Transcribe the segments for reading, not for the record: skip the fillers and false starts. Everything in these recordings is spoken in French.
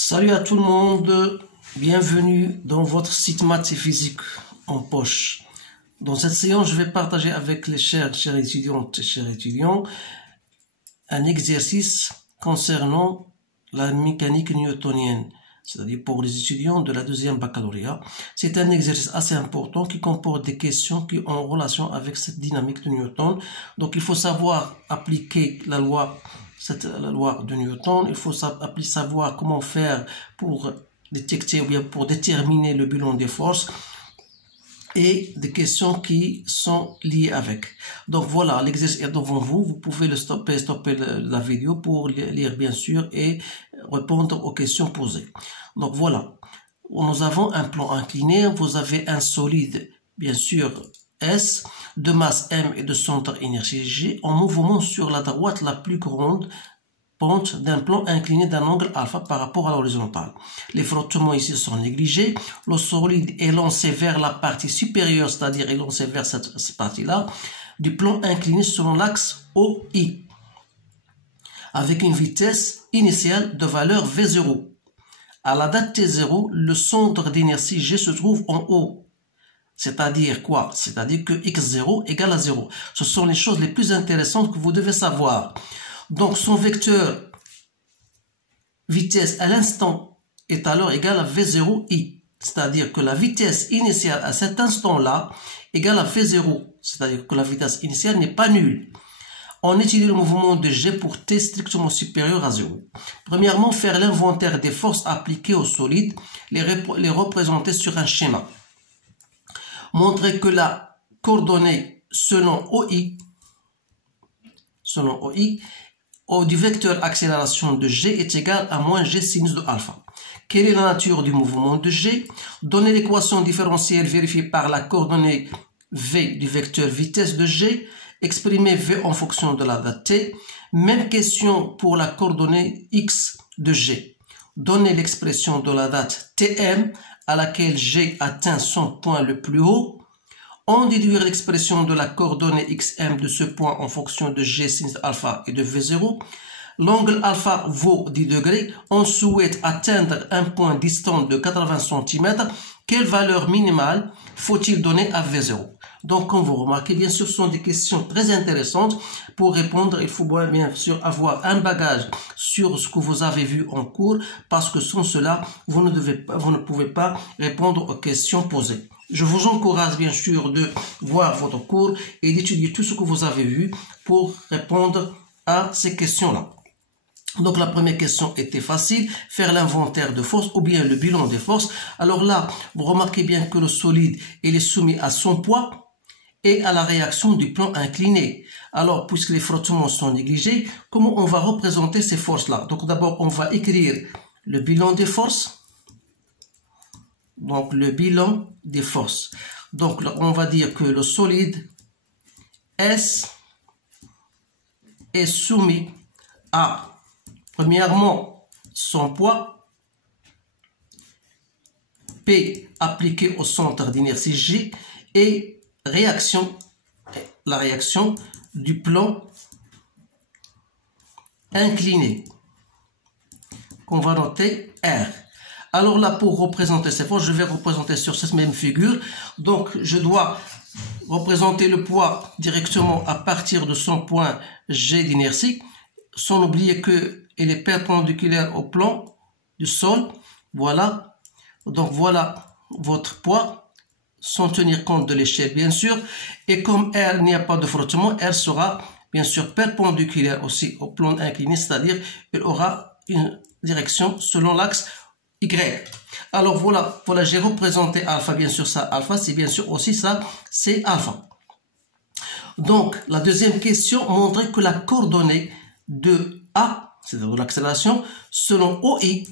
Salut à tout le monde, bienvenue dans votre site maths et physique en poche. Dans cette séance, je vais partager avec les chères étudiantes et chers étudiants un exercice concernant la mécanique newtonienne, c'est-à-dire pour les étudiants de la deuxième baccalauréat. C'est un exercice assez important qui comporte des questions qui ont relation avec cette dynamique de Newton. Donc il faut savoir appliquer la loi de Newton, il faut savoir comment faire pour détecter ou bien pour déterminer le bilan des forces et des questions qui sont liées avec. Donc voilà, l'exercice est devant vous, vous pouvez stopper la vidéo pour lire bien sûr et répondre aux questions posées. Donc voilà, nous avons un plan incliné, vous avez un solide bien sûr S, de masse M et de centre inertie G, en mouvement sur la droite la plus grande pente d'un plan incliné d'un angle alpha par rapport à l'horizontale. Les frottements ici sont négligés. Le solide est lancé vers la partie supérieure, c'est-à-dire est lancé vers cette partie-là, du plan incliné selon l'axe OI, avec une vitesse initiale de valeur V0. À la date T0, le centre d'inertie G se trouve en haut. C'est-à-dire quoi? C'est-à-dire que x0 égale à 0. Ce sont les choses les plus intéressantes que vous devez savoir. Donc son vecteur vitesse à l'instant est alors égal à V0i. C'est-à-dire que la vitesse initiale à cet instant-là égale à V0. C'est-à-dire que la vitesse initiale n'est pas nulle. On étudie le mouvement de G pour t strictement supérieur à 0. Premièrement, faire l'inventaire des forces appliquées au solide, les représenter sur un schéma. Montrer que la coordonnée selon OI du vecteur accélération de G est égale à moins G sinus de alpha. Quelle est la nature du mouvement de G? Donner l'équation différentielle vérifiée par la coordonnée V du vecteur vitesse de G. Exprimer V en fonction de la date T. Même question pour la coordonnée X de G. Donner l'expression de la date Tm à laquelle G atteint son point le plus haut. En déduire l'expression de la coordonnée xm de ce point en fonction de G sin alpha et de V0. L'angle alpha vaut 10 degrés. On souhaite atteindre un point distant de 80 cm. Quelle valeur minimale faut-il donner à V0? Donc, comme vous remarquez, bien sûr, ce sont des questions très intéressantes. Pour répondre, il faut bien sûr avoir un bagage sur ce que vous avez vu en cours, parce que sans cela, vous ne pouvez pas répondre aux questions posées. Je vous encourage bien sûr de voir votre cours et d'étudier tout ce que vous avez vu pour répondre à ces questions-là. Donc la première question était facile, faire l'inventaire de forces ou bien le bilan des forces. Alors là, vous remarquez bien que le solide il est soumis à son poids et à la réaction du plan incliné. Alors, puisque les frottements sont négligés, comment on va représenter ces forces-là? Donc d'abord, on va écrire le bilan des forces. Donc le bilan des forces. Donc on va dire que le solide S est soumis à, premièrement, son poids, P appliqué au centre d'inertie G et la réaction du plan incliné qu'on va noter R. Alors là, pour représenter ces forces, je vais représenter sur cette même figure. Donc, je dois représenter le poids directement à partir de son point G d'inertie, sans oublier qu'il est perpendiculaire au plan du sol. Voilà. Donc, voilà votre poids, sans tenir compte de l'échelle, bien sûr. Et comme R, il n'y a pas de frottement, R sera, bien sûr, perpendiculaire aussi au plan incliné, c'est-à-dire il aura une direction selon l'axe Y. Alors voilà, j'ai représenté alpha, bien sûr ça, alpha, c'est bien sûr aussi ça, c'est alpha. Donc, la deuxième question montrait que la coordonnée de A, c'est-à-dire l'accélération, selon OI,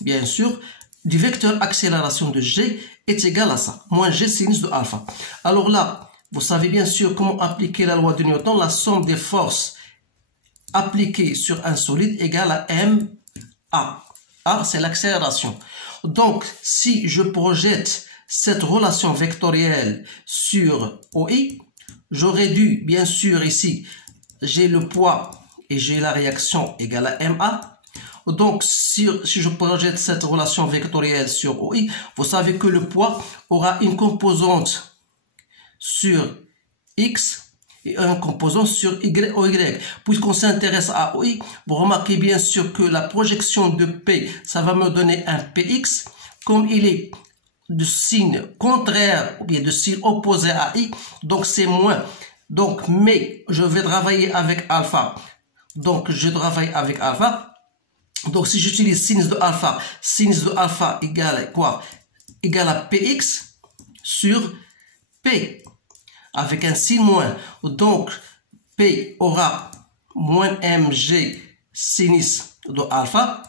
bien sûr, du vecteur accélération de G est égal à ça, moins G sinus de alpha. Alors là, vous savez bien sûr comment appliquer la loi de Newton, la somme des forces appliquées sur un solide égale à MA. A, c'est l'accélération. Donc, si je projette cette relation vectorielle sur OI, j'aurais dû, bien sûr, ici, j'ai le poids et j'ai la réaction égale à MA. Donc, si je projette cette relation vectorielle sur OI, vous savez que le poids aura une composante sur X et un composant sur Y. Puisqu'on s'intéresse à OI, vous remarquez bien sûr que la projection de P, ça va me donner un PX. Comme il est de signe contraire ou bien de signe opposé à I, donc c'est moins. Donc, mais je vais travailler avec alpha. Donc, je travaille avec alpha. Donc, si j'utilise sinus de alpha égale quoi? Égale à Px sur P. Avec un signe moins. Donc, P aura moins mg sinus de alpha.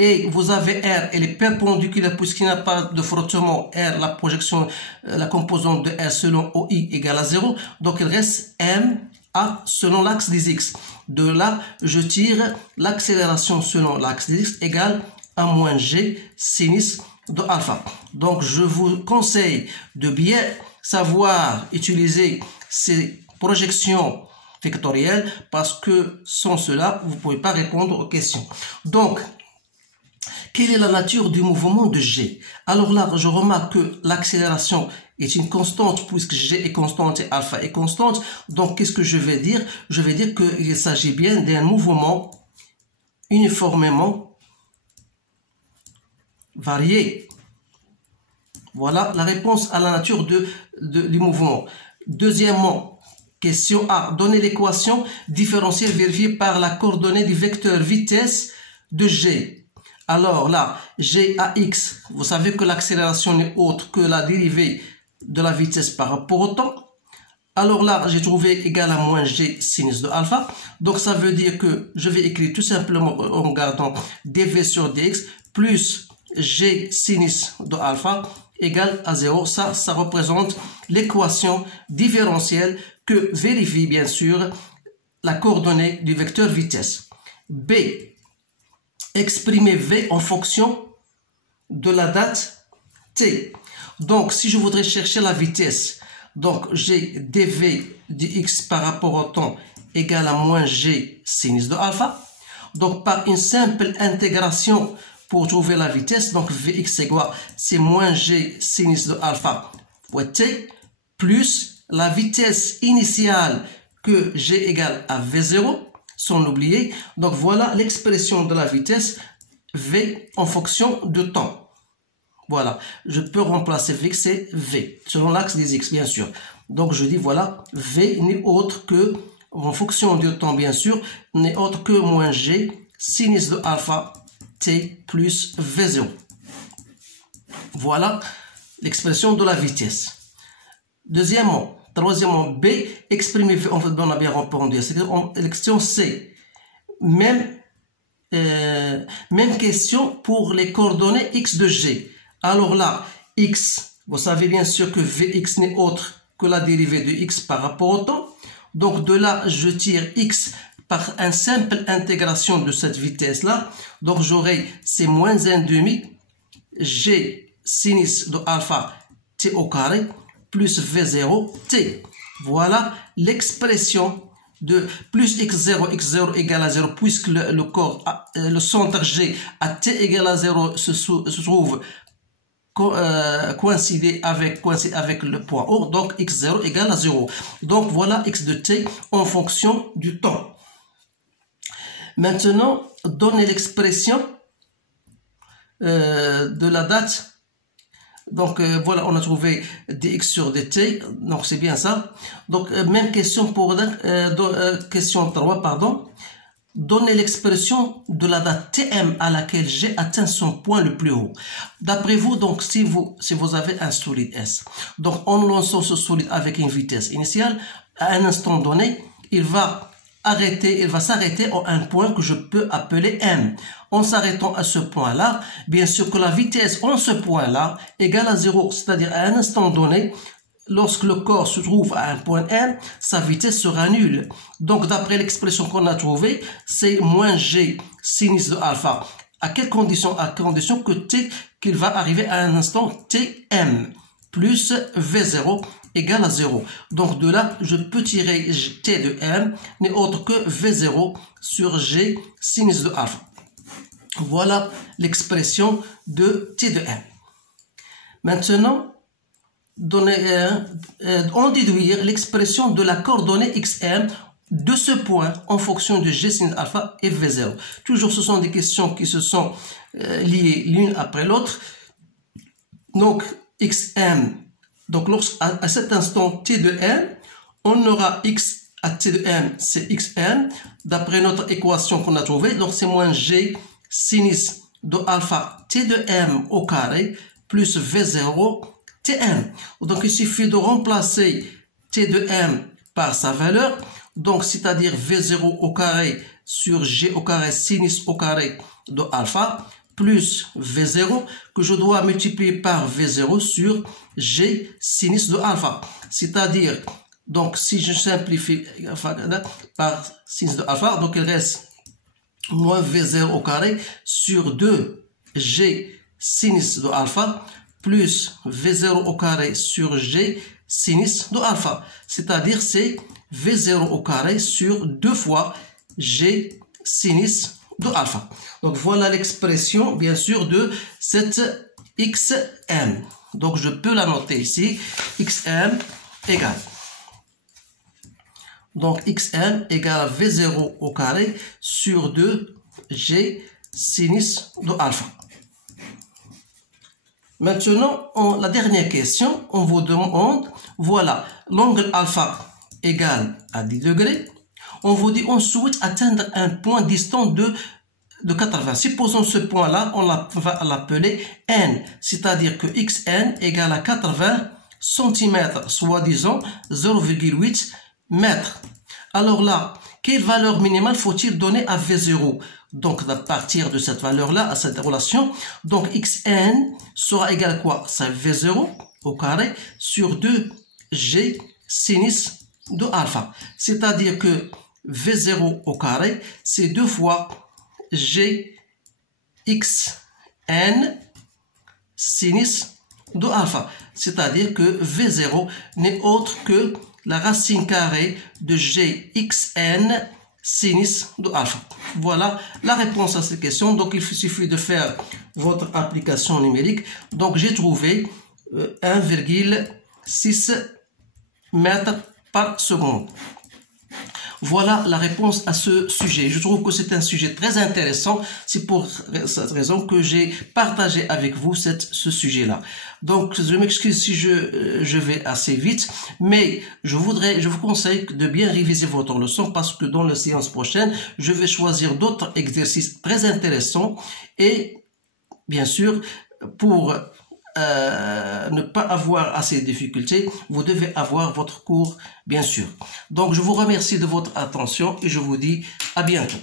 Et vous avez R, elle est perpendiculaire puisqu'il n'y a pas de frottement. R, la projection, la composante de R selon OI égale à 0. Donc, il reste M A selon l'axe des X. De là, je tire l'accélération selon l'axe des X égale à moins G sinus de alpha. Donc, je vous conseille de bien savoir utiliser ces projections vectorielles parce que sans cela, vous ne pouvez pas répondre aux questions. Donc, quelle est la nature du mouvement de G? Alors là, je remarque que l'accélération est une constante puisque G est constante et alpha est constante. Donc, qu'est-ce que je vais dire? Je vais dire qu'il s'agit bien d'un mouvement uniformément varié. Voilà la réponse à la nature du mouvement. Deuxièmement, question A. Donnez l'équation différentielle vérifiée par la coordonnée du vecteur vitesse de G. Alors là, G à X, vous savez que l'accélération n'est autre que la dérivée de la vitesse par rapport au temps. Alors là, j'ai trouvé égal à moins G sinus de alpha. Donc ça veut dire que je vais écrire tout simplement en gardant dv sur dx plus G sinus de alpha égale à 0. Ça représente l'équation différentielle que vérifie bien sûr la coordonnée du vecteur vitesse. B. Exprimer V en fonction de la date T. Donc, si je voudrais chercher la vitesse, donc j'ai dv de x par rapport au temps égale à moins G sinus de alpha. Donc, par une simple intégration pour trouver la vitesse, donc Vx c'est quoi? C'est moins G sinus de alpha fois T plus la vitesse initiale que G égale à V0. Sans l'oublier. Donc voilà l'expression de la vitesse V en fonction de temps. Voilà, je peux remplacer V, c'est V, selon l'axe des X, bien sûr. Donc je dis voilà, V n'est autre que, en fonction du temps, bien sûr, n'est autre que moins G sinus de alpha T plus V0. Voilà l'expression de la vitesse. Troisièmement, B, exprimer V, on a bien répondu. C'est l'équation C. Même question pour les coordonnées X de G. Alors là, X, vous savez bien sûr que Vx n'est autre que la dérivée de X par rapport au temps. Donc de là, je tire X par une simple intégration de cette vitesse-là. Donc j'aurai, c'est moins 1,5 G sinus de alpha T au carré plus V0 T. Voilà l'expression de plus x0 égale à 0 puisque le corps, le centre G à T égale à 0 se trouve coïncider avec le point O. Donc x0 égale à 0. Donc voilà x de T en fonction du temps. Maintenant, donnez l'expression de la date. Donc voilà, on a trouvé dx sur dt, donc c'est bien ça. Donc même question pour question 3, pardon. Donnez l'expression de la date tm à laquelle G atteint son point le plus haut. D'après vous, donc si vous avez un solide S, donc en lançant ce solide avec une vitesse initiale, à un instant donné, il va s'arrêter à un point que je peux appeler M. En s'arrêtant à ce point-là, bien sûr que la vitesse en ce point-là égale à 0, c'est-à-dire à un instant donné, lorsque le corps se trouve à un point M, sa vitesse sera nulle. Donc d'après l'expression qu'on a trouvée, c'est moins G sinus de alpha. À quelle condition? À condition que T, qu'il va arriver à un instant Tm plus V0 égale à 0. Donc de là, je peux tirer T de M n'est autre que V0 sur G sinus de alpha. Voilà l'expression de T de M. Maintenant, on déduire l'expression de la coordonnée xm de ce point en fonction de G sin alpha et V0. Toujours, ce sont des questions qui se sont liées l'une après l'autre. Donc, xm, donc à cet instant T de M, on aura x à T de M, c'est xn, d'après notre équation qu'on a trouvée, donc c'est moins G sinus de alpha T de M au carré plus V0 Tm. Donc il suffit de remplacer T de M par sa valeur, donc c'est-à-dire V0 au carré sur G au carré sinus au carré de alpha plus V0 que je dois multiplier par V0 sur G sinus de alpha. C'est-à-dire, donc si je simplifie par sinus de alpha, donc il reste moins V0 au carré sur 2G sinus de alpha plus V0 au carré sur G sinus de alpha. C'est-à-dire c'est V0 au carré sur 2 fois G sinus de alpha. Donc voilà l'expression bien sûr de cette xm. Donc je peux la noter ici. Xm égale. Donc xm égale à V0 au carré sur 2 G sinus de alpha. Maintenant, la dernière question, on vous demande, voilà, l'angle alpha égale à 10 degrés. On vous dit, on souhaite atteindre un point distant de 80. Supposons ce point-là, on va l'appeler n, c'est-à-dire que xn égale à 80 cm, soit disons 0,8 mètres. Alors là, quelle valeur minimale faut-il donner à V0? Donc, à partir de cette valeur-là, à cette relation, donc xn sera égal à quoi? C'est V0 au carré sur 2G sinus de alpha. C'est-à-dire que V0 au carré, c'est 2 fois G xn sinus de alpha. C'est-à-dire que V0 n'est autre que la racine carrée de Gxn sinus de alpha. Voilà la réponse à cette question. Donc, il suffit de faire votre application numérique. Donc, j'ai trouvé 1,6 mètres par seconde. Voilà la réponse à ce sujet. Je trouve que c'est un sujet très intéressant. C'est pour cette raison que j'ai partagé avec vous ce sujet-là. Donc, je m'excuse si je vais assez vite, mais je vous conseille de bien réviser votre leçon parce que dans la séance prochaine, je vais choisir d'autres exercices très intéressants et, bien sûr, pour ne pas avoir assez de difficultés, vous devez avoir votre cours, bien sûr. Donc, je vous remercie de votre attention et je vous dis à bientôt.